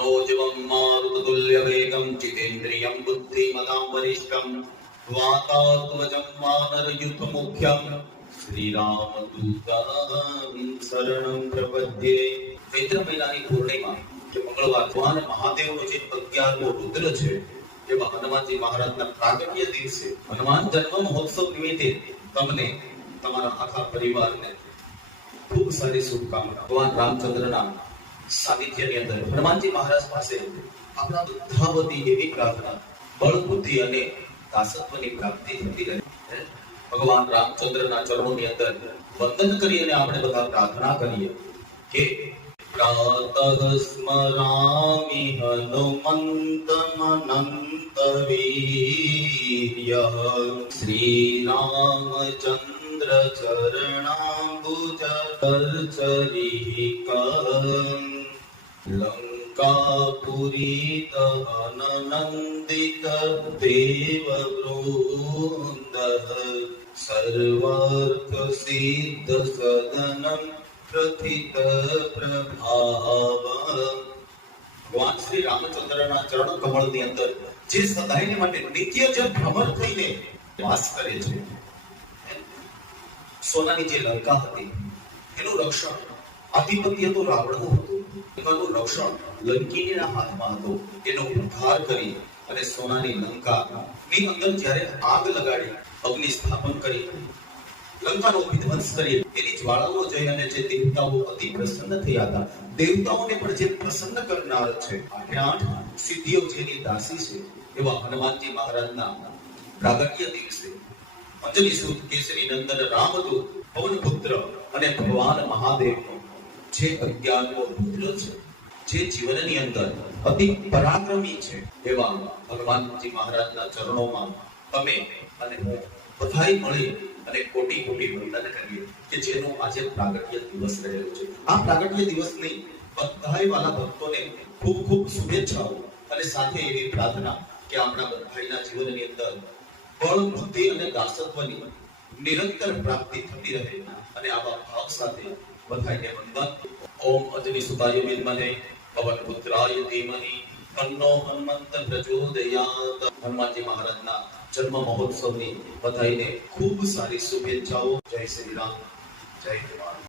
मनोजवं मारुततुल्यवेगं जितेन्द्रियं बुद्धिमतां वरिष्ठं वातात्मजं वानरयुतमुख्यं श्रीरामदूतं शरणं प्रपद्ये। चैत्र મહિનાની પૂર્ણિમા કે મંગળવાર ભગવાન મહાદેવનો જે 11મો રુદ્ર છે એવા હનુમાનજી મહારાજના પ્રાગટ્ય દિવસે હનુમાન જન્મ મહોત્સવ નિમિત્તે તમને તમારા આખા પરિવારને ખૂબ સારી શુભકામના। ભગવાન રામચંદ્રના સાનિધ્યની અંદર હનુમાનજી મહારાજ પાસે આપણા બધા વતી એવી પ્રાર્થના બળ બુદ્ધિ અને દાસત્વની પ્રાપ્તિ થતી રહે। ભગવાન રામચંદ્રના ચરણોની અંદર વંદન કરી અને આપણે બધા પ્રાર્થના કરીએ કે પ્રાતઃ સ્મરામિ હનુમંતમનંત વીર્ય શ્રી રામચંદ્ર ચરણાંબુજ કરચરીકં લંકાપુરી દહન નંદિત દેવવૃંદ સર્વાર્થ સિદ્ધ સદનમ પ્રથિત પ્રભાવ। ભગવાન શ્રી રામચંદ્રના ચરણ કમળની અંદર જે સદાયને માટે નિત્ય જે ભ્રમર થઈને વાસ કરે છે, સોનાની જે લંકા હતી એનું રક્ષણ આધિપત્ય તો રાવણનું હતું, એનું રક્ષણ લંકીનીના હાથમાં હતું। એનો ઉદ્ધાર કરી અને સોનાની લંકાની અંદર જ્યારે આગ લગાડી અગ્નિ સ્થાપન કરી લંકાનો વિધ્વંસ કરી એની જ્વાળાઓ જોઈ અને જે દેવતાઓ અતિ પ્રસન્ન થયા હતા, દેવતાઓને પણ જે પ્રસન્ન કરનાર છે, 8 સિદ્ધિઓ જેની દાસી છે એવા હનુમાનજી મહારાજના પ્રાગટ્ય દિવસે અંજલિ સુત કેસરી નંદન રામદૂત પવનપુત્ર અને ભગવાન મહાદેવનો જે 11મો પુત્ર છે, જે જીવનની અંદર અતિ પરાક્રમી છે એવા ભગવાનજી મહારાજના ચરણોમાં તમે અને હું બધાય મળી અને કોટી કોટી વંદન કરીએ કે જેનો આજે પ્રાગટ્ય દિવસ રહેલો છે। આ પ્રાગટ્ય દિવસની બધાય વાલા ભક્તોને ખૂબ ખૂબ શુભેચ્છાઓ અને સાથે એવી પ્રાર્થના કે આપણા બધાયના જીવનની અંદર બળ બુદ્ધિ અને દાસત્વની નિરંતર પ્રાપ્તિ થતી રહે અને આવા ભાવ સાથે બધાયને વંદન। ઓમ અજની સુતાય વિદ્મહે પવનપુત્રાય ધીમહિ તન્નો હનુમંત પ્રચોદયાત। હનુમાનજી મહારાજના જન્મ મહોત્સવની બધાયને ખૂબ સારી શુભેચ્છાઓ। જય શ્રી રામ, જય હનુમાન।